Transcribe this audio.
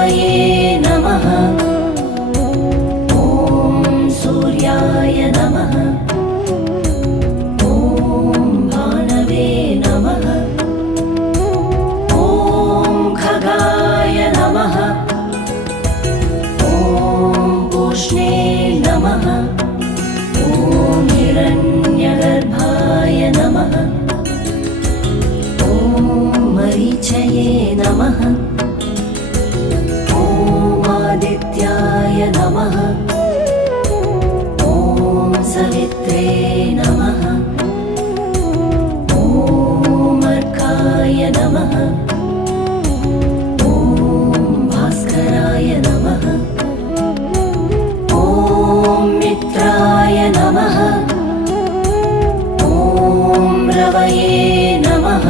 रवये नमः। ॐ सूर्याय नमः। ॐ भानवे नमः। ॐ खगाय नमः। ॐ पूष्णे नमः। ॐ हिरण्यगर्भाय नमः। ॐ मरीचये नमः। ॐ आदित्याय नमः। ॐ सवित्रे नमः। ॐ अर्काय नमः। ॐ भास्कराय नमः। ॐ मित्राय नमः। ॐ रवये नमः।